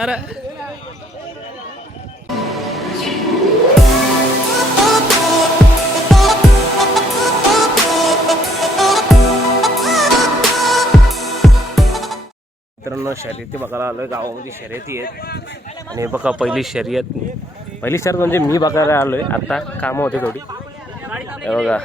अरे. मित्रांनो शर्यती बघायला आलोय. गावामध्ये शर्यती आहेत. आणि बघा पहिली शर्यत. पहिली शर्यत म्हणजे मी बघायला आलो आहे आता कामं होते थोडी. बघा.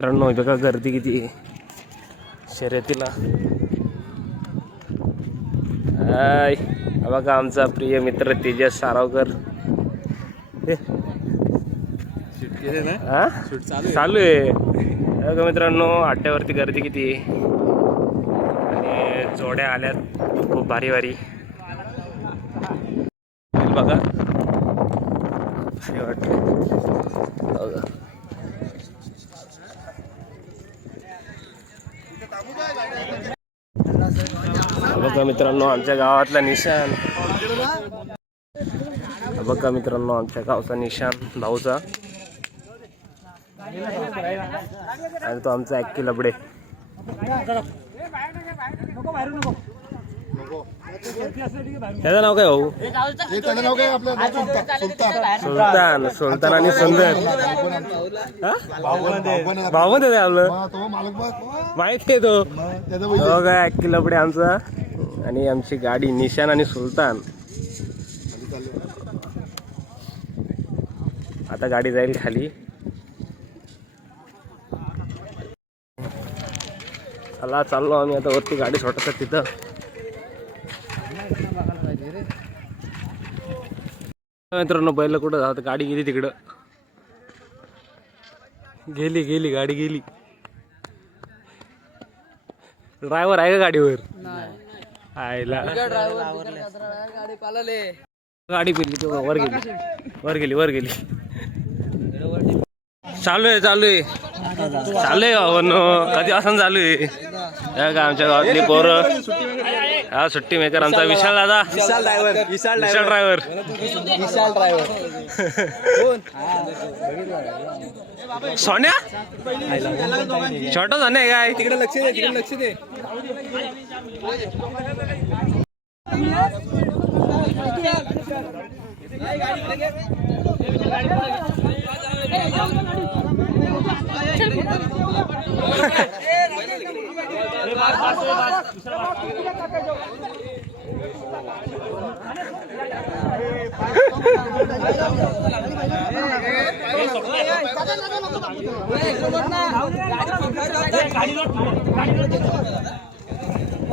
मित्रांनो हे बघा गर्दी किती आहे शर्यतीला हाय. बघा आमचा प्रिय मित्र तेजस सारावकर? चालू आहे. बघा मित्रांनो अड्ड्यावरती गर्दी किती? आहे आणि जोड्या आल्यात. खूप भारी भारी. बघा. बघा. बघा मित्रांनो आमच्या गावातला निशान. बघा मित्रांनो आमच्या गावचा निशान भाऊचा. आणि तो आमचा ॲक्की लबडे. त्याचं नाव काय भाऊ? सुलतान सुलतान आणि सुंदर? भाऊ ते आपलं माहिती आहे तो. काय ॲक्की लबडे आमचा. आणि आमची गाडी निशान आणि सुलतान. आता गाडी जाईल खाली. चला चाललो आम्ही आता वरती गाडी सोडतात तिथं. मित्रांनो बैल कुठं जात गाडी गेली तिकडं. गेली गेली गाडी गेली. ड्रायव्हर आहे का गाडीवर? आयला गाडी फिरली तो वर गेली. वर गेली वर गेली. चालू आहे चालू आहे. चालू आहे गावांनो कधी असं चालू आहे? या का आमच्या गावातली पोरं? हा सुट्टी मेकर आमचा विशाल दादा. Vishal driver Vishal Vishal driver Vishal driver Sonya? छोटा सोन्या काय? तिकडे लक्ष दे तिकडे लक्ष दे.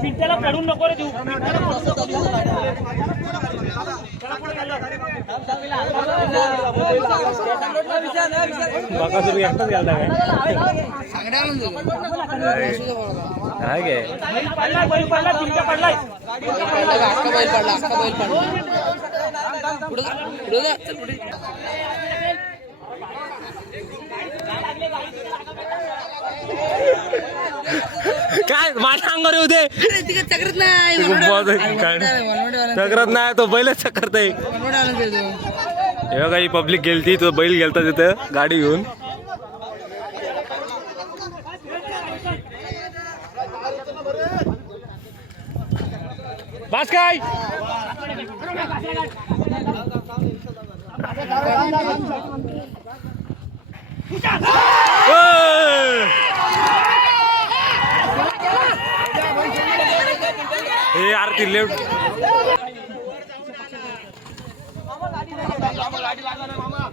पिंट्याला पडून नको रे देऊ. बाकासुर एकटाच गेलता काय? काय? काय बैल पडलाय बैल पडलाय पिंट्या पडलाय काय माझ्या अंगावर येऊ दे. चक्रत नाही तो बैलच चक्रत आहे हे बघा ही पब्लिक गेलती तो बैल गेलता तिथं गाडी घेऊन. बास काय! हे आरती लेफ्ट. मामा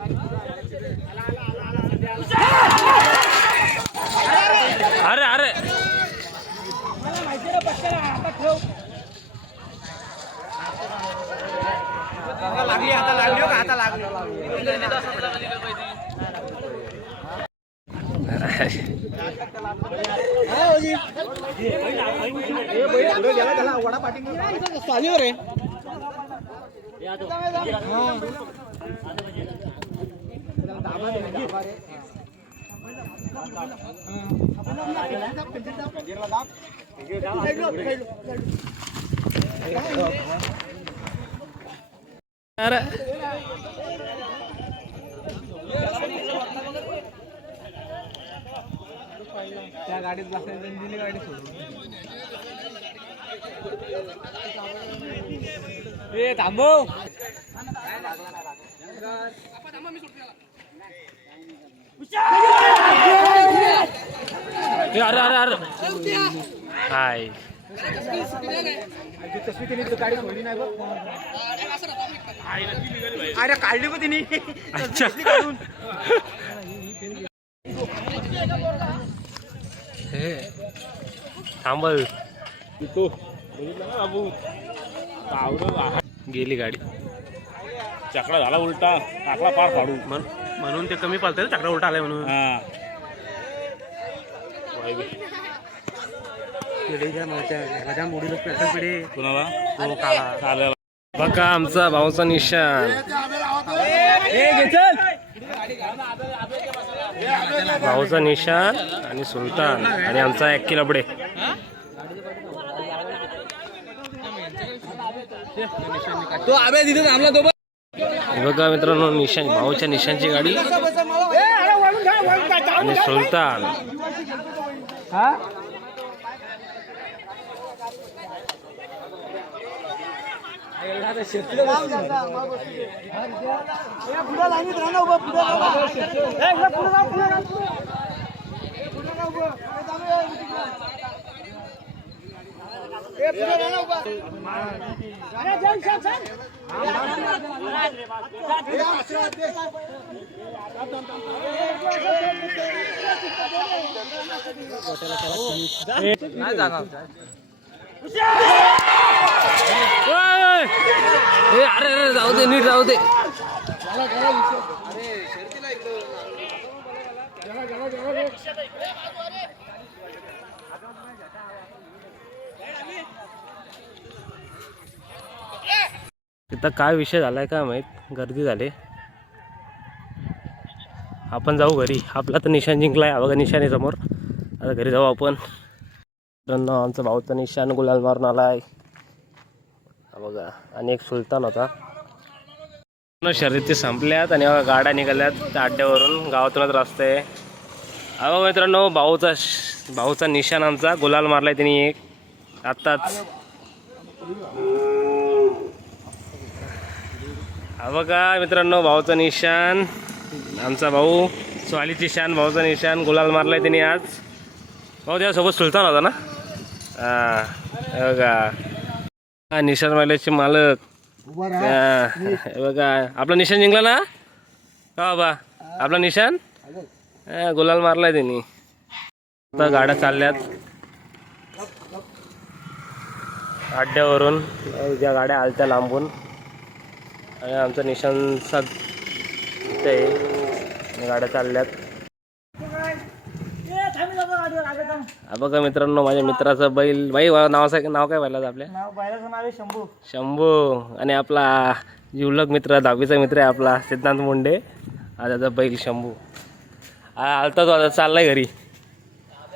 अरे लागली आता लागली हो का आता लागली चालू रे अरे त्या गाडीत बसायचं दिली गाडी सोडून. ए थांबव. अरे अरे अरे. हाय. गाडी सोडली नाही बघ अरे काढली पण तिने अच्छा हे थांबल गेली गाडी. चकडा झाला उलटा. टाकला पार फाडू. म्हण- म्हणून ते कमी पालतंय चाकडा उलटा आलाय म्हणून. हा. कुणाला? बघा आमचा भाऊचा निशान. भाऊचा निशान आणि सुलतान आणि आमचा एक्की लबडे तो आबे तिथे थांबला तो बघ हे बघा मित्रांनो निशान भाऊच्या निशांची गाडी आणि सुलतान नाही जाणार ओय! ए, अरे अरे जाऊ दे नीट जाऊ दे. तिथं काय विषय झालाय काय माहीत? गर्दी झाली. आपण जाऊ घरी. आपला तर निशाण जिंकलाय. हा बघा निशाणी समोर. आता घरी जाऊ आपण. मित्रांनो आमचा भाऊचा निशान गुलाल मारून आलाय. बघा. आणि एक सुलतान होता. शर्यती संपल्यात आणि बघा गाड्या निघाल्यात त्या अड्ड्यावरून. गावातूनच रस्ते आहे. मित्रांनो भाऊचा भाऊचा निशाण आमचा. गुलाल मारलाय त्यांनी एक. आत्ताच हा बघा मित्रांनो भाऊचा निशाण. आमचा भाऊ स्वालीची शान भाऊचा निशाण गुलाल मारलाय त्यांनी आज. भाऊ त्यासोबत सुलतान होता ना? हा बघा. निशाण वाल्याचे मालक. बघा. आपला निशाण जिंकला ना? का बाबा आपला निशाण? हा, गुलाल मारलाय त्यांनी आता गाड्या चालल्यात. अड्ड्यावरून ज्या गाड्या आलत्या लांबून. आणि आमचं इथे आहे आणि गाड्या चालल्यात. बघा मित्रांनो माझ्या मित्राचं बैल बाई नावाचं नाव काय पाहिलं आपल्या? बायलाचं नाव आहे शंभू. शंभू. आणि आपला जिवलग मित्र दहावीचा मित्र आहे आपला सिद्धांत मुंडे. हा त्याचा बैल शंभू. आलता तो आता चाललाय घरी.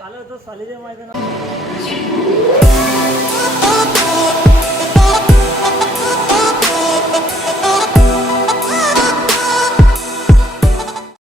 आलं मैदानात.